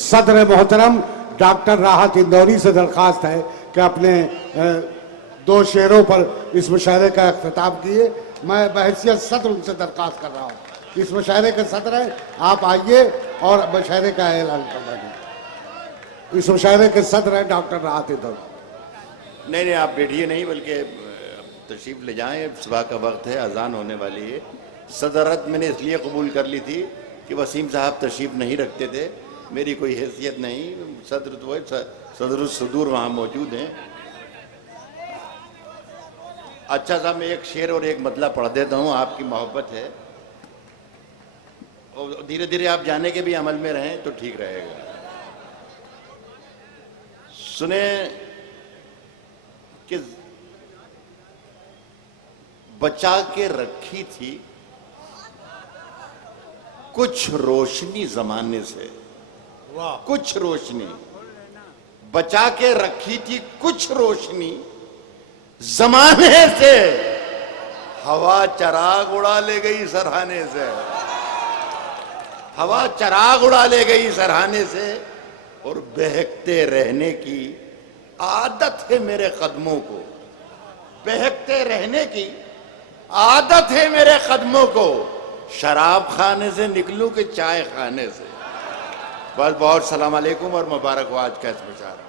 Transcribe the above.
صدر محترم ڈاکٹر راحت اندوری سے درخواست ہے کہ اپنے 2 شعروں پر اس مشاعرے کا اختتام کیے. میں بحیثیت صدر ان سے درخواست کر رہا ہوں. اس مشاعرے کے صدر ہیں, آپ آئیے اور مشاعرے کا اعلان کر دیں. اس مشاعرے کے صدر ہیں ڈاکٹر راحت اندوری. نہیں آپ بیٹھیے نہیں, بلکہ تشریف لے جائیں. صبح کا وقت ہے, اذان ہونے والی ہے. صدارت میں نے اس لیے قبول کر لی تھی کہ وسیم صاحب تشریف نہیں رکھتے تھے, میری کوئی حیثیت نہیں. صدر تو ہے, صدر الصدور وہاں موجود ہیں. اچھا صاحب, میں ایک شعر اور ایک مطلب پڑھ دیتا ہوں, آپ کی محبت ہے, اور دھیرے دھیرے آپ جانے کے بھی عمل میں رہیں تو ٹھیک رہے گا. سنیں کہ بچا کے رکھی تھی کچھ روشنی زمانے سے, کچھ روشنی بچا کے رکھی تھی کچھ روشنی زمانے سے, ہوا چراغ اڑا لے گئی سرہانے سے. ہوا چراغ اڑا لے گئی سرہانے سے, اور بہکتے رہنے کی عادت ہے میرے قدموں کو. بہکتے رہنے کی عادت ہے میرے قدموں کو, شراب خانے سے نکلوں کہ چائے خانے سے. بس بہت سلام علیکم اور مبارک ہو آج کا اس مشاعرہ.